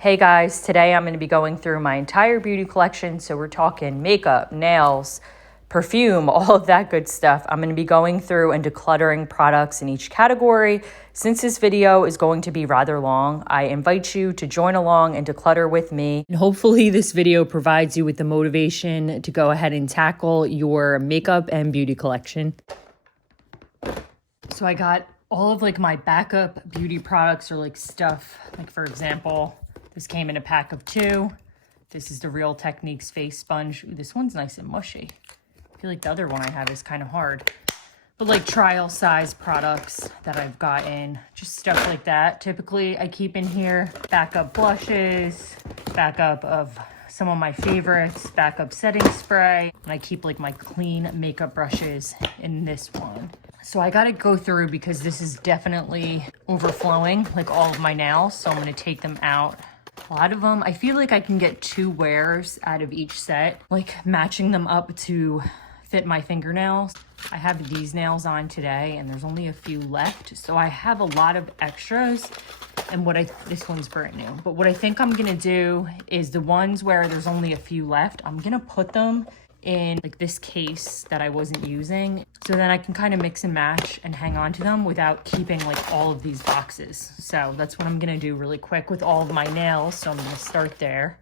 Hey guys, today I'm going to be going through my entire beauty collection. So we're talking makeup, nails, perfume, all of that good stuff. I'm going to be going through and decluttering products in each category. Since this video is going to be rather long, I invite you to join along and declutter with me. And hopefully this video provides you with the motivation to go ahead and tackle your makeup and beauty collection. So I got all of my backup beauty products or stuff. For example, this came in a pack of 2. This is the Real Techniques face sponge. Ooh, this one's nice and mushy. I feel like the other one I have is kind of hard. But trial size products that I've gotten, just stuff like that. Typically I keep in here backup blushes, backup of some of my favorites, backup setting spray, and I keep my clean makeup brushes in this one. So I gotta go through because this is definitely overflowing, all of my nails. So I'm gonna take them out. A lot of them, I feel like I can get 2 wears out of each set, matching them up to fit my fingernails. I have these nails on today and there's only a few left. So I have a lot of extras and this one's brand new. But what I think I'm gonna do is the ones where there's only a few left, I'm gonna put them in this case that I wasn't using. So then I can kind of mix and match and hang on to them without keeping all of these boxes. So that's what I'm gonna do really quick with all of my nails. So I'm gonna start there.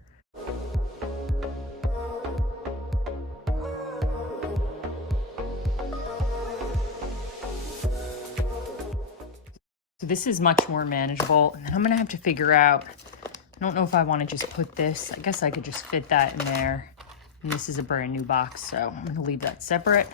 So this is much more manageable. And then I'm gonna have to figure out, I don't know if I wanna just put this, I guess I could just fit that in there. And this is a brand new box, so I'm gonna leave that separate.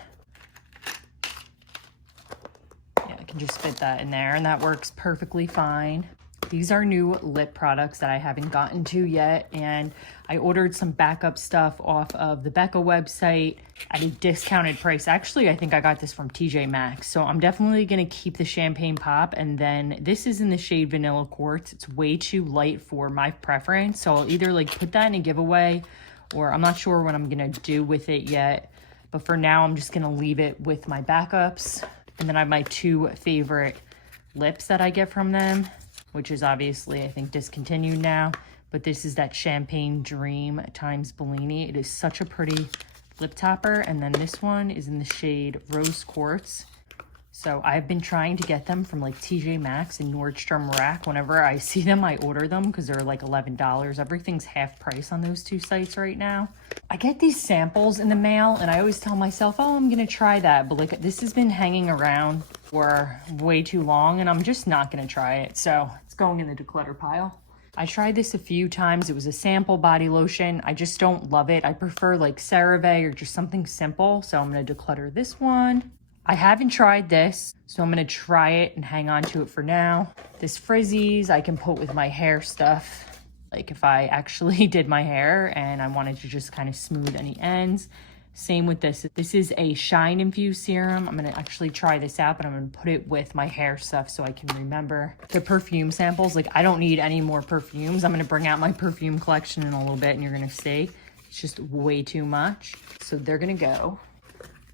Yeah, I can just fit that in there and that works perfectly fine. These are new lip products that I haven't gotten to yet, and I ordered some backup stuff off of the Becca website at a discounted price. Actually, I think I got this from TJ Maxx, so I'm definitely gonna keep the champagne pop. And then this is in the shade Vanilla Quartz. It's way too light for my preference, so I'll either put that in a giveaway, or I'm not sure what I'm gonna do with it yet. But for now, I'm just gonna leave it with my backups. And then I have my 2 favorite lips that I get from them, which is obviously, I think, discontinued now. But this is that Champagne Dream times Bellini. It is such a pretty lip topper. And then this one is in the shade Rose Quartz. So I've been trying to get them from TJ Maxx and Nordstrom Rack. Whenever I see them, I order them because they're $11. Everything's half price on those 2 sites right now. I get these samples in the mail and I always tell myself, oh, I'm gonna try that. But this has been hanging around for way too long and I'm just not gonna try it. So it's going in the declutter pile. I tried this a few times. It was a sample body lotion. I just don't love it. I prefer CeraVe or just something simple. So I'm gonna declutter this one. I haven't tried this, so I'm gonna try it and hang on to it for now. This Frizzies I can put with my hair stuff. If I actually did my hair and I wanted to just kind of smooth any ends. Same with this. This is a Shine Infused Serum. I'm gonna actually try this out, but I'm gonna put it with my hair stuff so I can remember. The perfume samples, I don't need any more perfumes. I'm gonna bring out my perfume collection in a little bit and you're gonna see. It's just way too much. So they're gonna go.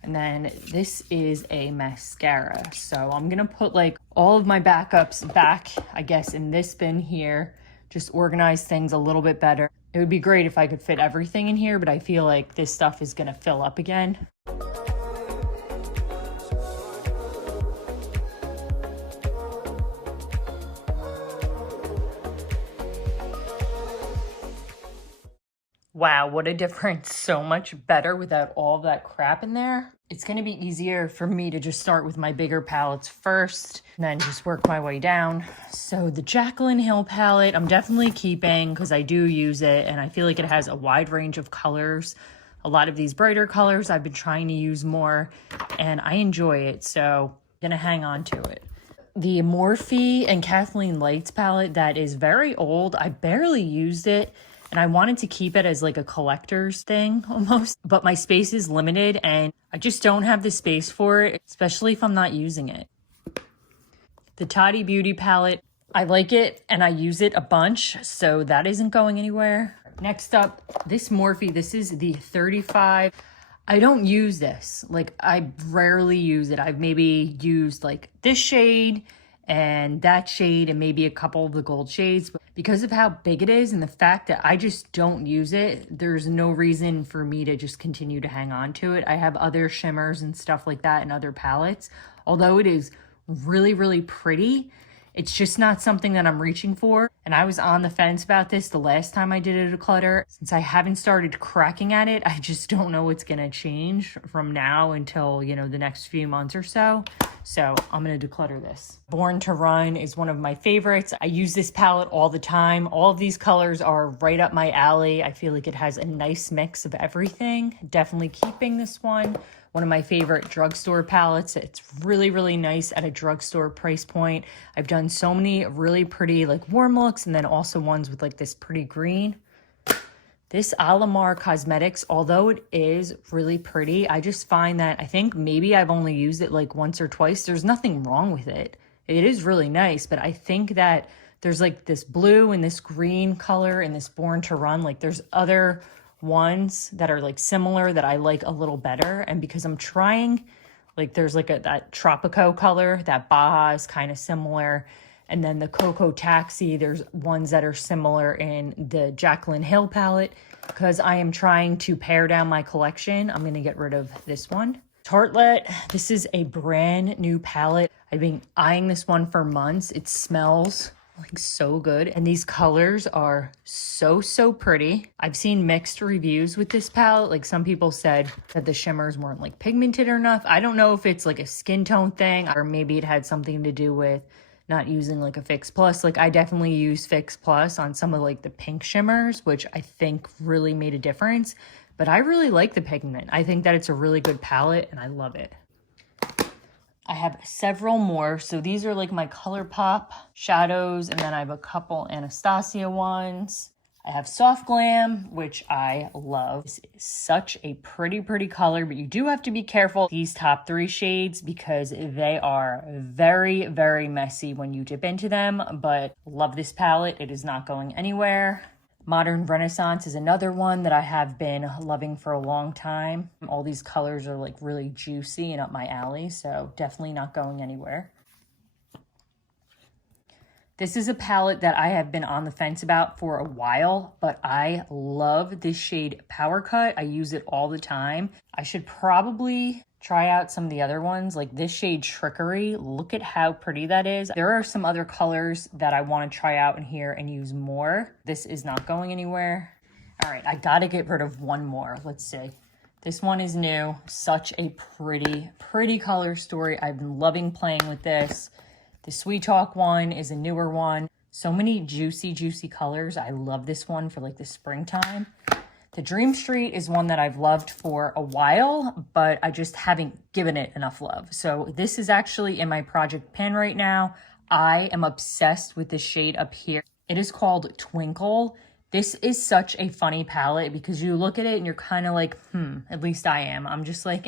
And then this is a mascara. So I'm gonna put all of my backups back, I guess, in this bin here. Just organize things a little bit better. It would be great if I could fit everything in here, but I feel like this stuff is gonna fill up again. Wow, what a difference. So much better without all of that crap in there. It's gonna be easier for me to just start with my bigger palettes first and then just work my way down. So the Jaclyn Hill palette, I'm definitely keeping because I do use it and I feel like it has a wide range of colors. A lot of these brighter colors I've been trying to use more and I enjoy it, so I'm gonna hang on to it. The Morphe and Kathleen Lights palette, that is very old. I barely used it. And I wanted to keep it as a collector's thing almost, but my space is limited and I just don't have the space for it, especially if I'm not using it. The Toddy Beauty palette, I like it and I use it a bunch, so that isn't going anywhere. Next up, this Morphe, this is the 35. I don't use this. I rarely use it. I've maybe used this shade and that shade and maybe a couple of the gold shades. But because of how big it is and the fact that I just don't use it, there's no reason for me to just continue to hang on to it. I have other shimmers and stuff like that and other palettes. Although it is really, really pretty, it's just not something that I'm reaching for. And I was on the fence about this the last time I did a declutter. Since I haven't started cracking at it, I just don't know what's gonna change from now until, you know, the next few months or so. So I'm gonna declutter this. Born to Run is one of my favorites. I use this palette all the time. All of these colors are right up my alley. I feel like it has a nice mix of everything. Definitely keeping this one. One of my favorite drugstore palettes. It's really, really nice at a drugstore price point. I've done so many really pretty like warm looks and then also ones with like this pretty green. This Alamar Cosmetics, although it is really pretty, I just find that I think maybe I've only used it like once or twice. There's nothing wrong with it. It is really nice, but I think that there's like this blue and this green color and this Born to Run. Like there's other ones that are like similar that I like a little better. And because I'm trying, like there's like that Tropico color, that Baja is kind of similar. And then the Cocoa Taxi, there's ones that are similar in the Jaclyn Hill palette. Because I am trying to pare down my collection, I'm going to get rid of this one. Tartelette, this is a brand new palette. I've been eyeing this one for months. It smells like so good. And these colors are so, so pretty. I've seen mixed reviews with this palette. Like some people said that the shimmers weren't like pigmented enough. I don't know if it's like a skin tone thing or maybe it had something to do with not using like a Fix Plus. Like I definitely use Fix Plus on some of like the pink shimmers, which I think really made a difference. But I really like the pigment. I think that it's a really good palette and I love it. I have several more. So these are like my ColourPop shadows, and then I have a couple Anastasia ones. I have Soft Glam, which I love. This is such a pretty, pretty color, but you do have to be careful these top 3 shades because they are very, very messy when you dip into them, but love this palette. It is not going anywhere. Modern Renaissance is another one that I have been loving for a long time. All these colors are like really juicy and up my alley, so definitely not going anywhere. This is a palette that I have been on the fence about for a while, but I love this shade Power Cut. I use it all the time. I should probably try out some of the other ones, like this shade Trickery. Look at how pretty that is. There are some other colors that I want to try out in here and use more. This is not going anywhere. All right, I got to get rid of one more. Let's see. This one is new. Such a pretty, pretty color story. I've been loving playing with this. The Sweet Talk one is a newer one. So many juicy, juicy colors. I love this one for like the springtime. The Dream Street is one that I've loved for a while, but I just haven't given it enough love. So this is actually in my project pan right now. I am obsessed with this shade up here. It is called Twinkle. This is such a funny palette because you look at it and you're kind of like, at least I am. I'm just like,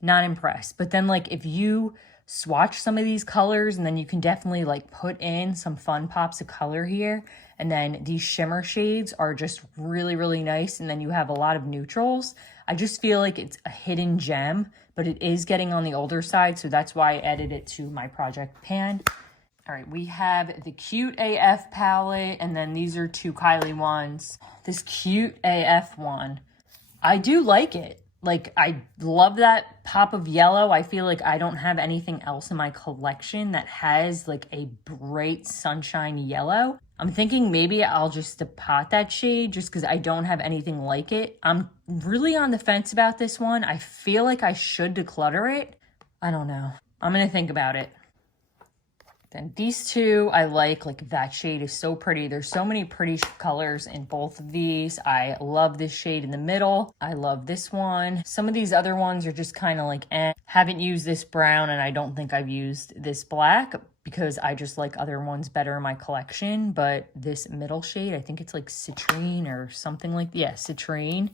not impressed. But then like if you swatch some of these colors and then you can definitely like put in some fun pops of color here. And then these shimmer shades are just really, really nice. And then you have a lot of neutrals. I just feel like it's a hidden gem, but it is getting on the older side. So that's why I added it to my project pan. All right, we have the Cute AF palette. And then these are 2 Kylie ones. This Cute AF one, I do like it. Like, I love that pop of yellow. I feel like I don't have anything else in my collection that has like a bright sunshine yellow. I'm thinking maybe I'll just depot that shade just because I don't have anything like it. I'm really on the fence about this one. I feel like I should declutter it. I don't know. I'm going to think about it. Then these 2 I like that shade is so pretty. There's so many pretty colors in both of these. I love this shade in the middle. I love this one. Some of these other ones are just kind of like, Haven't used this brown and I don't think I've used this black because I just like other ones better in my collection. But this middle shade, I think it's like Citrine or something like, yeah, Citrine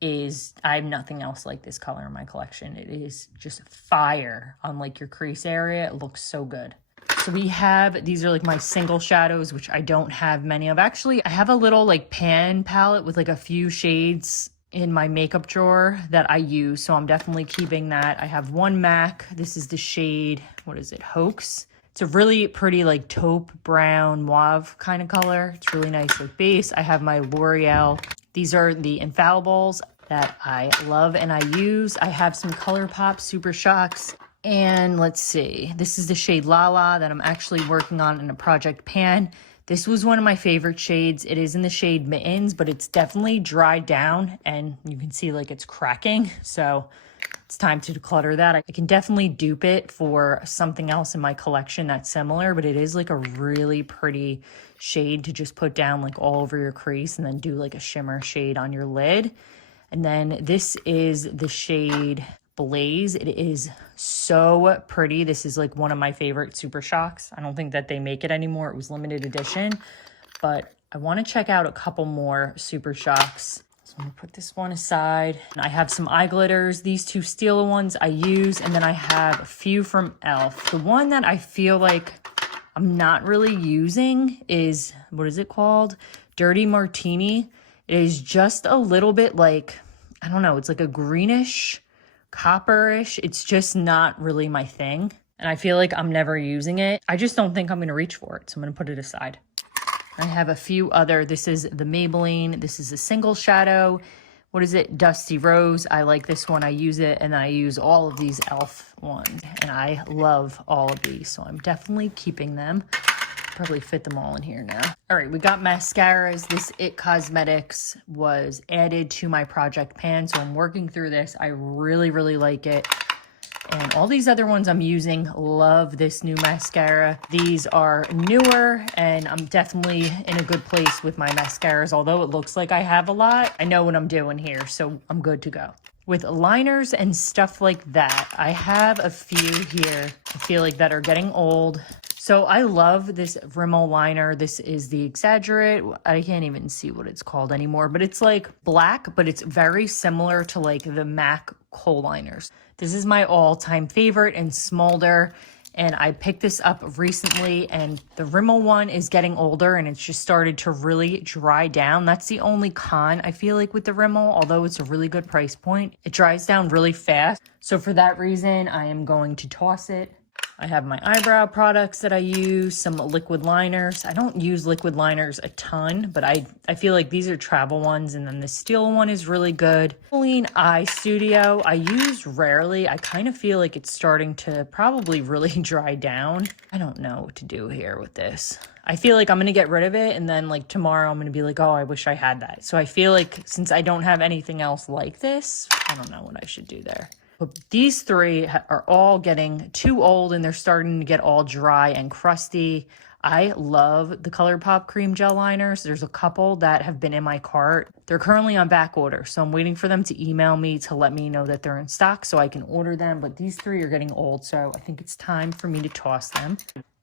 is, I have nothing else like this color in my collection. It is just fire on like your crease area. It looks so good. So we have, these are like my single shadows, which I don't have many of. Actually, I have a little like pan palette with like a few shades in my makeup drawer that I use. So I'm definitely keeping that. I have one MAC. This is the shade, what is it? Hoax. It's a really pretty like taupe brown mauve kind of color. It's really nice with base. I have my L'Oreal. These are the Infallibles that I love and I use. I have some ColourPop Super Shocks. And let's see, this is the shade Lala that I'm actually working on in a project pan. This was one of my favorite shades. It is in the shade Mittens, but it's definitely dried down and you can see like it's cracking. So it's time to declutter that. I can definitely dupe it for something else in my collection that's similar, but it is like a really pretty shade to just put down like all over your crease and then do like a shimmer shade on your lid. And then this is the shade Blaze. It is so pretty. This is like one of my favorite Super Shocks. I don't think that they make it anymore. It was limited edition, but I want to check out a couple more Super Shocks. So I'm gonna put this one aside. I have some eye glitters. These two Stila ones I use, and then I have a few from e.l.f. The one that I feel like I'm not really using is, what is it called? Dirty Martini. It is just a little bit like, I don't know, it's like a greenish, copperish. It's just not really my thing. And I feel like I'm never using it. I just don't think I'm gonna reach for it. So I'm gonna put it aside. I have a few other, this is the Maybelline. This is a single shadow. What is it? Dusty Rose. I like this one. I use it and I use all of these e.l.f. ones. And I love all of these. So I'm definitely keeping them. Probably fit them all in here now. All right, we got mascaras. This IT Cosmetics was added to my project pan, so I'm working through this. I really, really like it. And all these other ones I'm using, love this new mascara. These are newer, and I'm definitely in a good place with my mascaras. Although it looks like I have a lot, I know what I'm doing here, so I'm good to go. With liners and stuff like that, I have a few here I feel like that are getting old. So I love this Rimmel liner. This is the Exaggerate. I can't even see what it's called anymore, but it's like black, but it's very similar to like the MAC kohl liners. This is my all-time favorite in Smolder, and I picked this up recently, and the Rimmel one is getting older and it's just started to really dry down. That's the only con I feel like with the Rimmel, although it's a really good price point. It dries down really fast. So for that reason, I am going to toss it. I have my eyebrow products that I use, some liquid liners. I don't use liquid liners a ton, but I feel like these are travel ones. And then the Steel one is really good. Maybelline Eye Studio, I use rarely. I kind of feel like it's starting to probably really dry down. I don't know what to do here with this. I feel like I'm going to get rid of it. And then like tomorrow I'm going to be like, oh, I wish I had that. So I feel like since I don't have anything else like this, I don't know what I should do there. But these three are all getting too old and they're starting to get all dry and crusty. I love the ColourPop cream gel liners. There's a couple that have been in my cart. They're currently on back order, so I'm waiting for them to email me to let me know that they're in stock so I can order them. But these three are getting old, so I think it's time for me to toss them.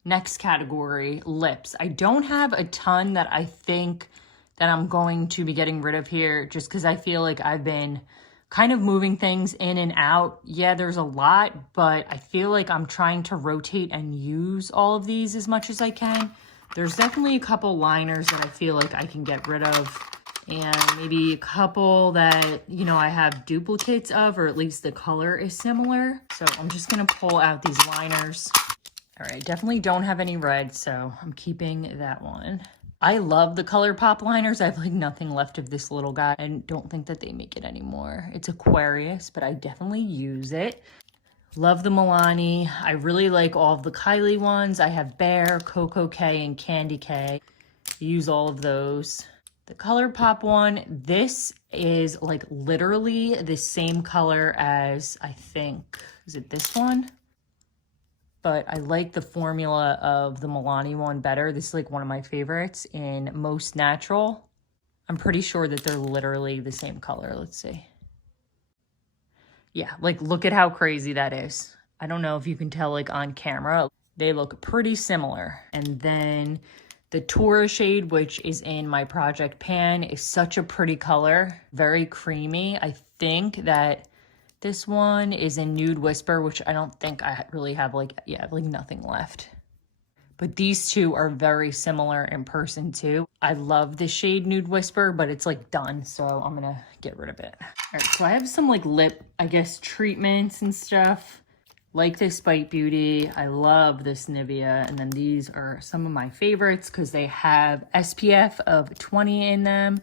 Next category, lips. I don't have a ton that I think that I'm going to be getting rid of here just because I feel like I've been kind of moving things in and out. Yeah, there's a lot, but I feel like I'm trying to rotate and use all of these as much as I can. There's definitely a couple liners that I feel like I can get rid of, and maybe a couple that, you know, I have duplicates of, or at least the color is similar. So I'm just gonna pull out these liners. All right, definitely don't have any red, so I'm keeping that one. I love the ColourPop liners. I have like nothing left of this little guy. I don't think that they make it anymore. It's Aquarius, but I definitely use it. Love the Milani. I really like all of the Kylie ones. I have Bear, Coco K, and Candy K. Use all of those. The ColourPop one, this is like literally the same color as, I think, is it this one? But I like the formula of the Milani one better. This is like one of my favorites in Most Natural. I'm pretty sure that they're literally the same color. Let's see. Yeah, like look at how crazy that is. I don't know if you can tell like on camera. They look pretty similar. And then the Tura shade, which is in my project pan, is such a pretty color. Very creamy. I think that this one is in Nude Whisper, which I don't think I really have like, yeah, like nothing left. But these two are very similar in person too. I love the shade Nude Whisper, but it's like done, so I'm gonna get rid of it. All right, so I have some like lip, I guess, treatments and stuff. Like this Bite Beauty. I love this Nivea. And then these are some of my favorites because they have SPF of 20 in them.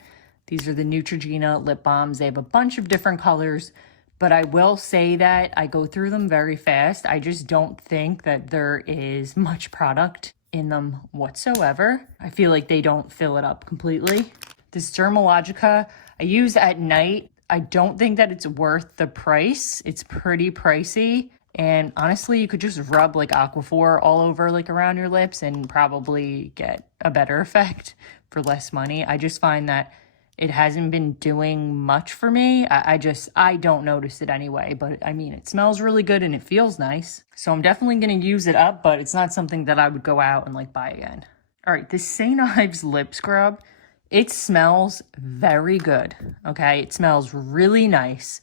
These are the Neutrogena lip balms. They have a bunch of different colors, but I will say that I go through them very fast. I just don't think that there is much product in them whatsoever. I feel like they don't fill it up completely. This Dermalogica I use at night. I don't think that it's worth the price. It's pretty pricey. And honestly, you could just rub like Aquaphor all over like around your lips and probably get a better effect for less money. I just find that it hasn't been doing much for me. I don't notice it anyway, but I mean, it smells really good and it feels nice. So I'm definitely gonna use it up, but it's not something that I would go out and like buy again. All right, this St. Ives lip scrub, it smells very good, okay? It smells really nice.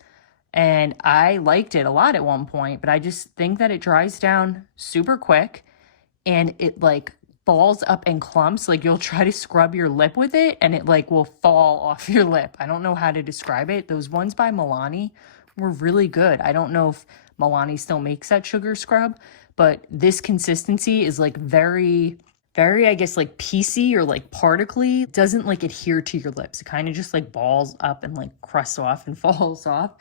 And I liked it a lot at one point, but I just think that it dries down super quick and it like balls up and clumps. Like you'll try to scrub your lip with it and it like will fall off your lip. I don't know how to describe it. Those ones by Milani were really good. I don't know if Milani still makes that sugar scrub, but this consistency is like very, I guess like piecey or like particly. It doesn't like adhere to your lips. It kind of just like balls up and like crusts off and falls off.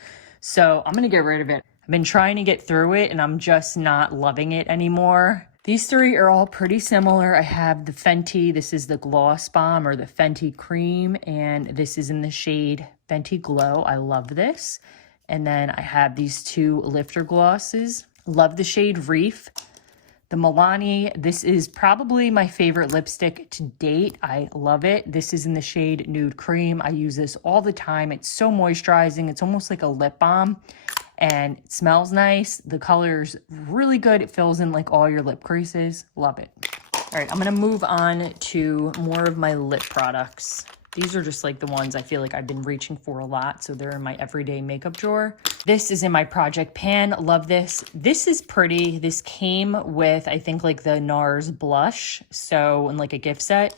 So I'm gonna get rid of it. I've been trying to get through it and I'm just not loving it anymore. These three are all pretty similar. I have the Fenty, this is the Gloss Bomb or the Fenty Cream, and this is in the shade Fenty Glow. I love this. And then I have these two lifter glosses. Love the shade Reef. The Milani, this is probably my favorite lipstick to date. I love it. This is in the shade Nude Cream. I use this all the time. It's so moisturizing. It's almost like a lip balm and it smells nice. The color's really good. It fills in like all your lip creases. Love it. All right, I'm gonna move on to more of my lip products. These are just like the ones I feel like I've been reaching for a lot, so they're in my everyday makeup drawer. This is in my project pan. Love this. This is pretty. This came with, I think, like the NARS blush, so in like a gift set.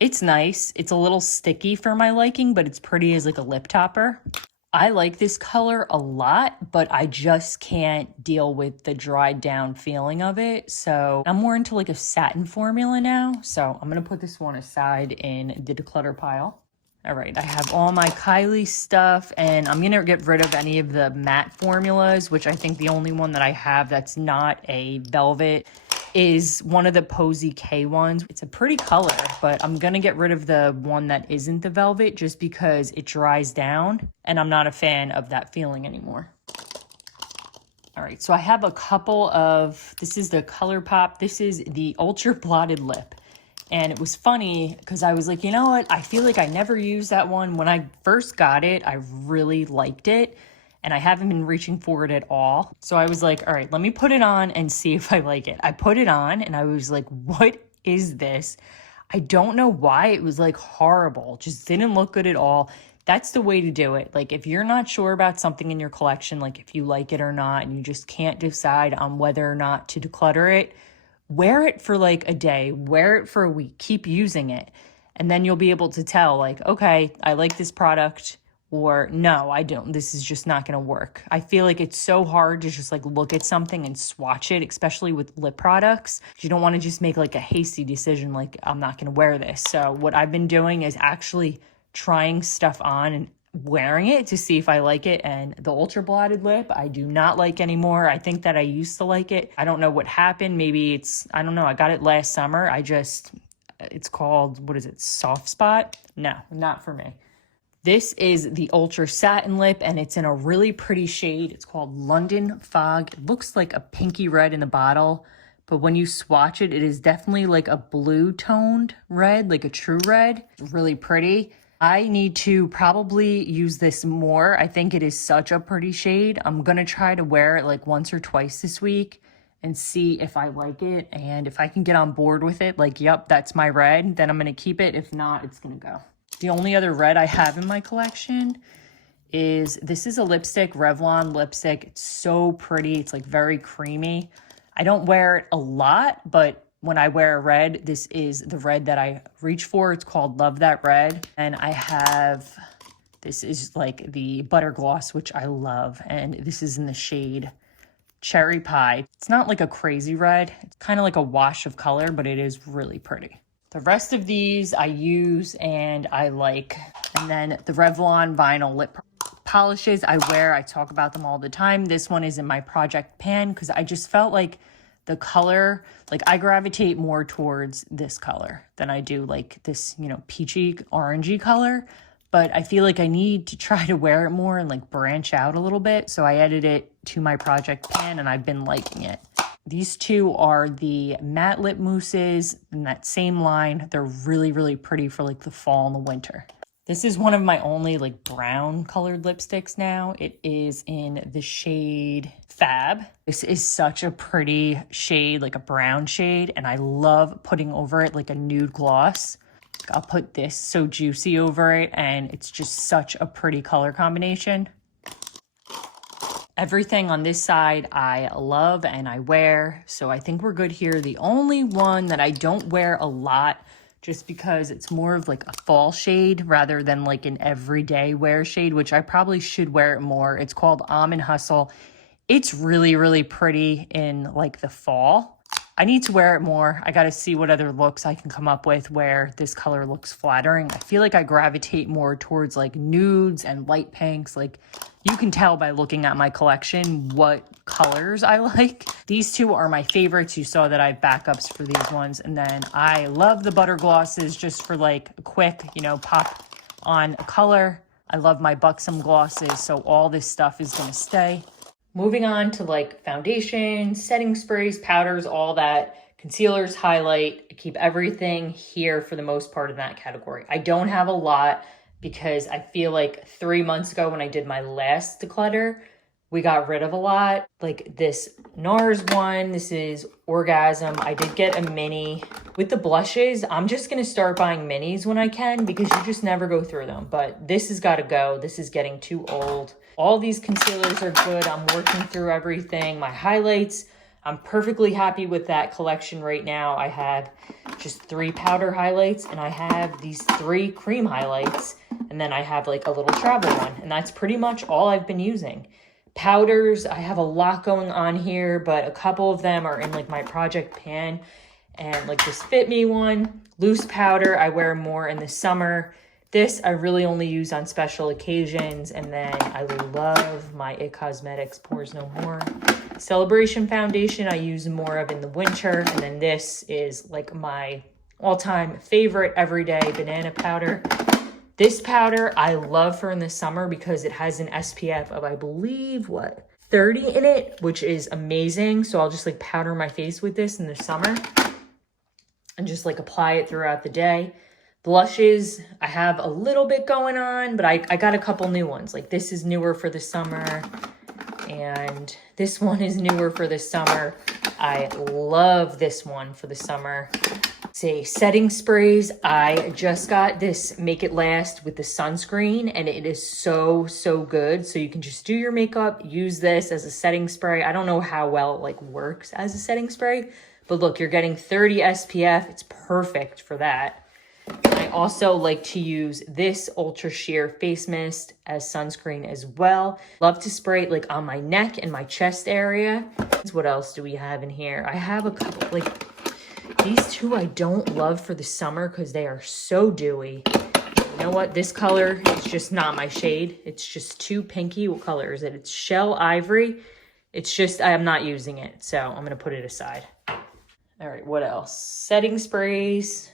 It's nice. It's a little sticky for my liking, but it's pretty as like a lip topper. I like this color a lot, but I just can't deal with the dried down feeling of it. So I'm more into like a satin formula now. So I'm gonna put this one aside in the declutter pile. All right, I have all my Kylie stuff and I'm gonna get rid of any of the matte formulas, which I think the only one that I have that's not a velvet is one of the Posy K ones. It's a pretty color, but I'm gonna get rid of the one that isn't the velvet just because it dries down and I'm not a fan of that feeling anymore. All right, so I have a couple of, this is the ColourPop. This is the Ultra Blotted Lip. And it was funny because I was like, you know what? I feel like I never used that one. When I first got it, I really liked it. And I haven't been reaching for it at all. So I was like, all right, let me put it on and see if I like it. I put it on and I was like, what is this? I don't know why. It was like horrible. Just didn't look good at all. That's the way to do it. Like if you're not sure about something in your collection, like if you like it or not, and you just can't decide on whether or not to declutter it, wear it for like a day, wear it for a week, keep using it. And then you'll be able to tell like, okay, I like this product. Or no, I don't. This is just not going to work. I feel like it's so hard to just like look at something and swatch it, especially with lip products. You don't want to just make like a hasty decision like I'm not going to wear this. So what I've been doing is actually trying stuff on and wearing it to see if I like it. And the Ultra Blotted Lip, I do not like anymore. I think that I used to like it. I don't know what happened. Maybe it's, I don't know. I got it last summer. It's called, what is it? Soft Spot? No, not for me. This is the Ultra Satin Lip, and it's in a really pretty shade. It's called London Fog. It looks like a pinky red in the bottle, but when you swatch it, it is definitely like a blue-toned red, like a true red. It's really pretty. I need to probably use this more. I think it is such a pretty shade. I'm going to try to wear it like once or twice this week and see if I like it. And if I can get on board with it, like, yep, that's my red, then I'm going to keep it. If not, it's going to go. The only other red I have in my collection is, this is a lipstick, Revlon lipstick. It's so pretty. It's like very creamy. I don't wear it a lot, but when I wear a red, this is the red that I reach for. It's called Love That Red. And I have, this is like the Butter Gloss, which I love. And this is in the shade Cherry Pie. It's not like a crazy red. It's kind of like a wash of color, but it is really pretty. The rest of these I use and I like. And then the Revlon Vinyl Lip Polishes I wear. I talk about them all the time. This one is in my project pan because I just felt like the color, like I gravitate more towards this color than I do like this, you know, peachy orangey color. But I feel like I need to try to wear it more and like branch out a little bit. So I added it to my project pan and I've been liking it. These two are the matte lip mousses in that same line. They're really, really pretty for like the fall and the winter. This is one of my only like brown colored lipsticks now. It is in the shade Fab. This is such a pretty shade, like a brown shade, and I love putting over it like a nude gloss. I'll put this So Juicy over it, and it's just such a pretty color combination. Everything on this side I love and I wear, so I think we're good here. The only one that I don't wear a lot, just because it's more of like a fall shade rather than like an everyday wear shade, which I probably should wear it more. It's called Almond Hustle. It's really, really pretty in like the fall. I need to wear it more. I got to see what other looks I can come up with where this color looks flattering. I feel like I gravitate more towards like nudes and light pinks. Like you can tell by looking at my collection what colors I like. These two are my favorites. You saw that I have backups for these ones. And then I love the butter glosses just for like a quick, you know, pop on a color. I love my Buxom glosses. So all this stuff is going to stay. Moving on to like foundation, setting sprays, powders, all that, concealers, highlight. I keep everything here for the most part in that category. I don't have a lot because I feel like 3 months ago when I did my last declutter, we got rid of a lot. Like this NARS one, this is Orgasm. I did get a mini. With the blushes, I'm just gonna start buying minis when I can because you just never go through them. But this has gotta go. This is getting too old. All these concealers are good. I'm working through everything. My highlights, I'm perfectly happy with that collection right now. I have just 3 powder highlights and I have these 3 cream highlights. And then I have like a little travel one. And that's pretty much all I've been using. Powders, I have a lot going on here, but a couple of them are in like my project pan. And like this Fit Me one, loose powder, I wear more in the summer. This I really only use on special occasions. And then I love my IT Cosmetics Pores No More Celebration Foundation. I use more of in the winter. And then this is like my all-time favorite everyday banana powder. This powder I love for in the summer because it has an SPF of, I believe, 30 in it, which is amazing. So I'll just like powder my face with this in the summer and just like apply it throughout the day. Blushes, I have a little bit going on, but I got a couple new ones. Like this is newer for the summer and this one is newer for the summer. I love this one for the summer. Say setting sprays. I just got this Make It Last with the sunscreen and it is so, so good. So you can just do your makeup, use this as a setting spray. I don't know how well it like works as a setting spray, but look, you're getting 30 SPF. It's perfect for that. I also like to use this Ultra Sheer Face Mist as sunscreen as well. Love to spray it like on my neck and my chest area. What else do we have in here? I have a couple, like these two I don't love for the summer because they are so dewy. You know what? This color is just not my shade. It's just too pinky. What color is it? It's Shell Ivory. It's just, I'm not using it. So I'm going to put it aside. All right, what else? Setting sprays.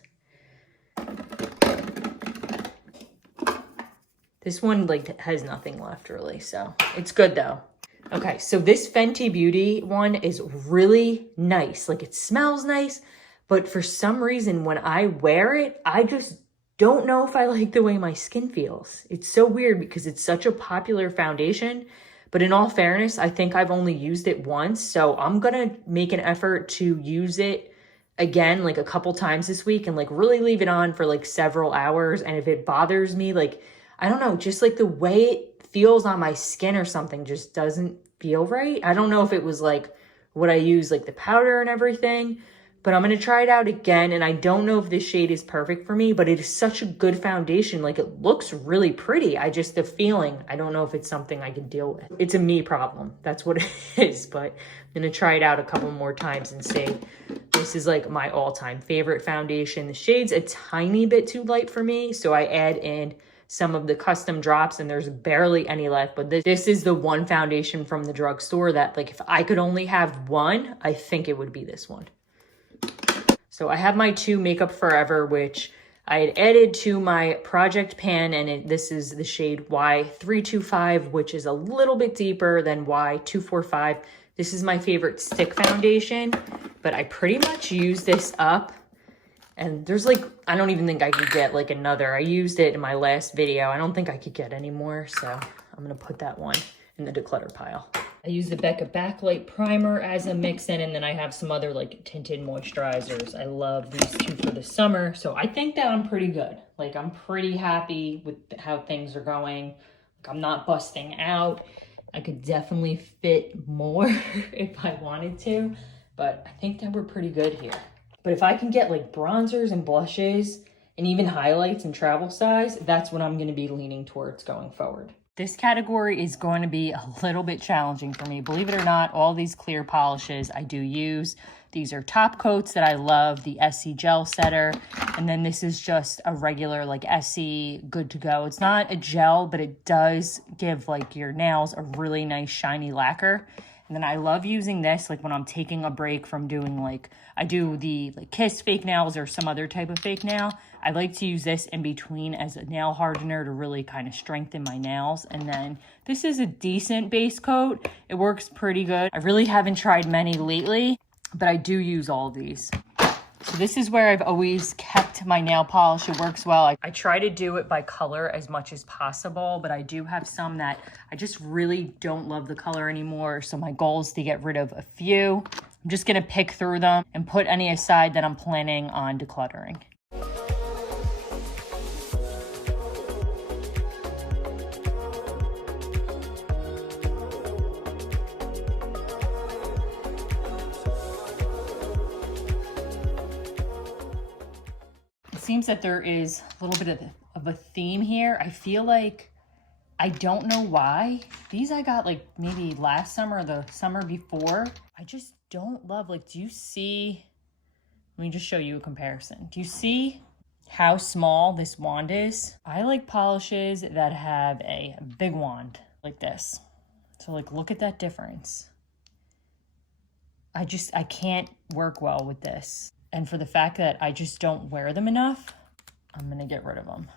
This one like has nothing left really, so it's good though. Okay, so this Fenty Beauty one is really nice. Like it smells nice, but for some reason when I wear it, I just don't know if I like the way my skin feels. It's so weird because it's such a popular foundation, but in all fairness, I think I've only used it once, so I'm gonna make an effort to use it again like a couple times this week and like really leave it on for like several hours. And if it bothers me, like I don't know, just like the way it feels on my skin or something just doesn't feel right. I don't know if it was like what I use, like the powder and everything, but I'm going to try it out again. And I don't know if this shade is perfect for me, but it is such a good foundation. Like, it looks really pretty. The feeling, I don't know if it's something I can deal with. It's a me problem. That's what it is, but I'm going to try it out a couple more times and see. This is like my all-time favorite foundation. The shade's a tiny bit too light for me, so I add in some of the custom drops and there's barely any left. But this is the one foundation from the drugstore that, like, if I could only have one, I think it would be this one. So I have my two Makeup Forever, which I had added to my project pan, and this is the shade Y325, which is a little bit deeper than Y245. This is my favorite stick foundation, but I pretty much use this up. And there's like, I don't even think I could get like another. I used it in my last video. I don't think I could get any more, so I'm gonna put that one in the declutter pile. I use the Becca Backlight Primer as a mix-in, and then I have some other like tinted moisturizers. I love these two for the summer, so I think that I'm pretty good. Like, I'm pretty happy with how things are going. Like, I'm not busting out. I could definitely fit more if I wanted to, but I think that we're pretty good here. But if I can get like bronzers and blushes and even highlights and travel size, that's what I'm going to be leaning towards going forward. This category is going to be a little bit challenging for me. Believe it or not, all these clear polishes I do use. These are top coats that I love, the Essie Gel Setter. And then this is just a regular like Essie Good to Go. It's not a gel, but it does give like your nails a really nice shiny lacquer. And then I love using this like when I'm taking a break from doing like, I do the like Kiss fake nails or some other type of fake nail. I like to use this in between as a nail hardener to really kind of strengthen my nails. And then this is a decent base coat. It works pretty good. I really haven't tried many lately, but I do use all of these. So this is where I've always kept my nail polish. It works well. I try to do it by color as much as possible, but I do have some that I just really don't love the color anymore. So my goal is to get rid of a few. I'm just gonna pick through them and put any aside that I'm planning on decluttering. Seems that there is a little bit of a theme here. I feel like, I don't know why. These I got like maybe last summer or the summer before. I just don't love, like, do you see, let me just show you a comparison. Do you see how small this wand is? I like polishes that have a big wand like this. So like, look at that difference. I can't work well with this. And for the fact that I just don't wear them enough, I'm gonna get rid of them.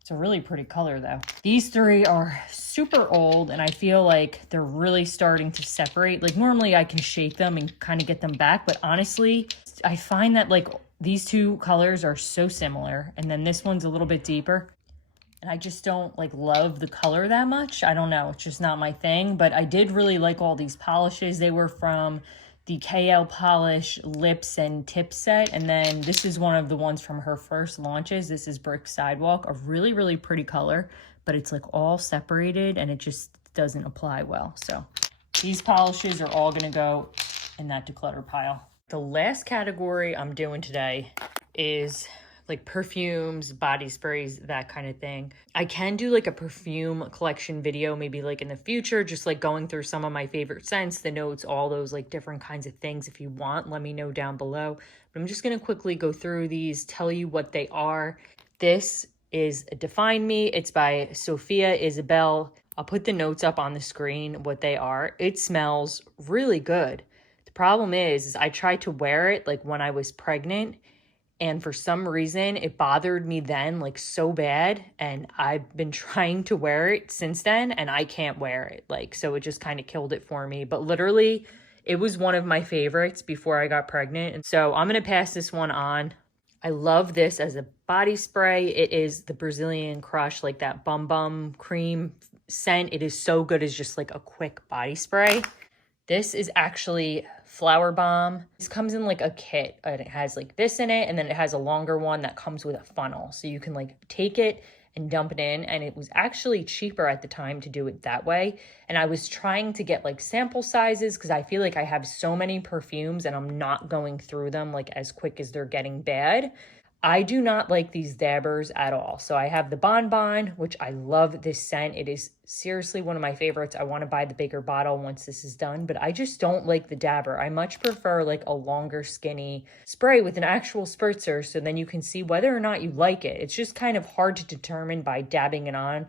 It's a really pretty color though. These three are super old and I feel like they're really starting to separate. Like, normally I can shake them and kind of get them back, but honestly, I find that like these two colors are so similar, and then this one's a little bit deeper. And I just don't like love the color that much. I don't know, it's just not my thing, but I did really like all these polishes. They were from the KL Polish Lips and Tip set. And then this is one of the ones from her first launches. This is Brick Sidewalk, a really, really pretty color, but it's like all separated and it just doesn't apply well. So these polishes are all gonna go in that declutter pile. The last category I'm doing today is like perfumes, body sprays, that kind of thing. I can do like a perfume collection video, maybe like in the future, just like going through some of my favorite scents, the notes, all those like different kinds of things. If you want, let me know down below. But I'm just gonna quickly go through these, tell you what they are. This is Define Me. It's by Sophia Isabel. I'll put the notes up on the screen, what they are. It smells really good. The problem is I tried to wear it like when I was pregnant, and for some reason, it bothered me then like so bad. And I've been trying to wear it since then and I can't wear it. Like, so it just kind of killed it for me. But literally, it was one of my favorites before I got pregnant. And so I'm going to pass this one on. I love this as a body spray. It is the Brazilian Crush, like that Bum Bum cream scent. It is so good as just like a quick body spray. This is actually Flower Bomb. This comes in like a kit, and it has like this in it, and then it has a longer one that comes with a funnel. So you can like take it and dump it in. And it was actually cheaper at the time to do it that way. And I was trying to get like sample sizes because I feel like I have so many perfumes and I'm not going through them like as quick as they're getting bad. I do not like these dabbers at all. So I have the Bon Bon, which I love this scent. It is seriously one of my favorites. I want to buy the bigger bottle once this is done, but I just don't like the dabber. I much prefer like a longer skinny spray with an actual spritzer so then you can see whether or not you like it. It's just kind of hard to determine by dabbing it on,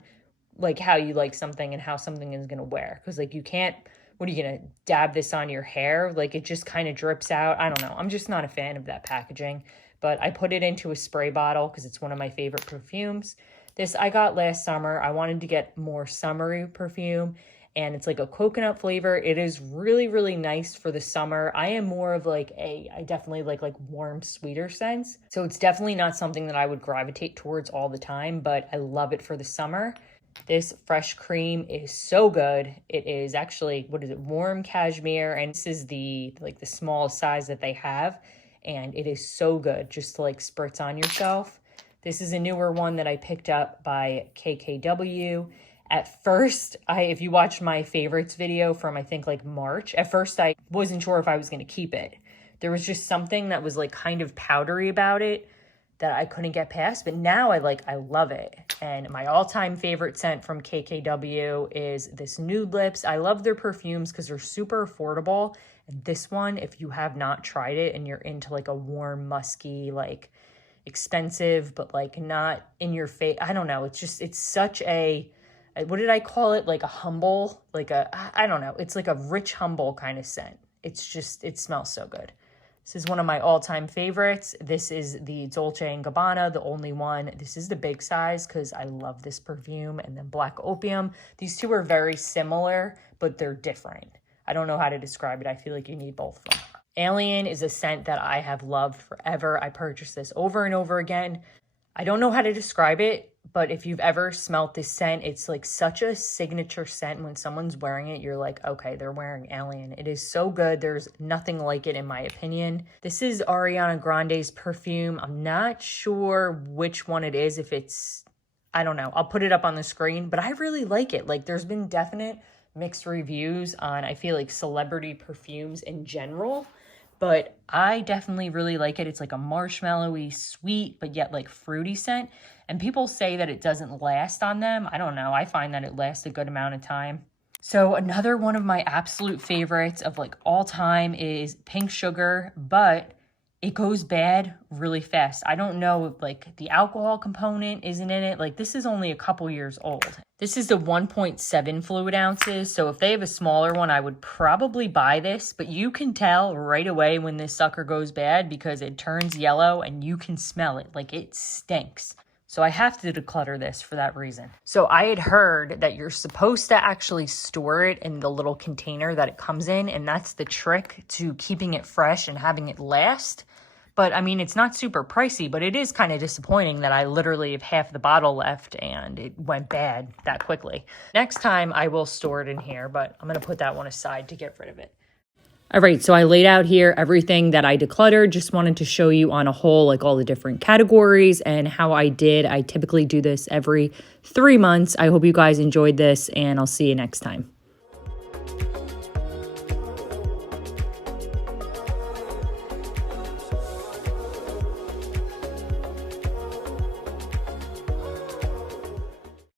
like how you like something and how something is going to wear. Because like you can't, what are you going to dab this on your hair? Like it just kind of drips out. I don't know. I'm just not a fan of that packaging. But I put it into a spray bottle because it's one of my favorite perfumes. This I got last summer. I wanted to get more summery perfume, and it's like a coconut flavor. It is really, really nice for the summer. I am more of like I definitely like warm, sweeter scents. So it's definitely not something that I would gravitate towards all the time, but I love it for the summer. This fresh cream is so good. It is actually, what is it, warm cashmere, and this is the smallest size that they have. And it is so good just to like spritz on yourself. This is a newer one that I picked up by KKW. At first, if you watched my favorites video from I think like March, at first I wasn't sure if I was going to keep it. There was just something that was like kind of powdery about it that I couldn't get past, but now I love it. And my all-time favorite scent from KKW is this Nude Lips. I love their perfumes because they're super affordable. And this one, if you have not tried it and you're into like a warm, musky, like expensive, but like not in your face, I don't know. It's such a, what did I call it? Like a humble, I don't know. It's like a rich, humble kind of scent. It's just, it smells so good. This is one of my all-time favorites. This is the Dolce & Gabbana, the only one. This is the big size because I love this perfume. And then Black Opium. These two are very similar, but they're different. I don't know how to describe it. I feel like you need both of them. Alien is a scent that I have loved forever. I purchased this over and over again. I don't know how to describe it, but if you've ever smelt this scent, it's like such a signature scent. When someone's wearing it, you're like, okay, they're wearing Alien. It is so good. There's nothing like it in my opinion. This is Ariana Grande's Perfume. I'm not sure which one it is. If it's, I don't know. I'll put it up on the screen, but I really like it. Like there's been definite mixed reviews on, I feel like, celebrity perfumes in general, but I definitely really like it. It's like a marshmallowy, sweet, but yet like fruity scent. And people say that it doesn't last on them. I don't know. I find that it lasts a good amount of time. So another one of my absolute favorites of like all time is Pink Sugar, but it goes bad really fast. I don't know, like the alcohol component isn't in it. Like this is only a couple years old. This is the 1.7 fluid ounces. So if they have a smaller one, I would probably buy this, but you can tell right away when this sucker goes bad because it turns yellow and you can smell it. Like it stinks. So I have to declutter this for that reason. So I had heard that you're supposed to actually store it in the little container that it comes in, and that's the trick to keeping it fresh and having it last. But I mean, it's not super pricey, but it is kind of disappointing that I literally have half the bottle left and it went bad that quickly. Next time I will store it in here, but I'm going to put that one aside to get rid of it. All right, so I laid out here everything that I decluttered. Just wanted to show you on a whole, like all the different categories and how I did. I typically do this every 3 months. I hope you guys enjoyed this, and I'll see you next time.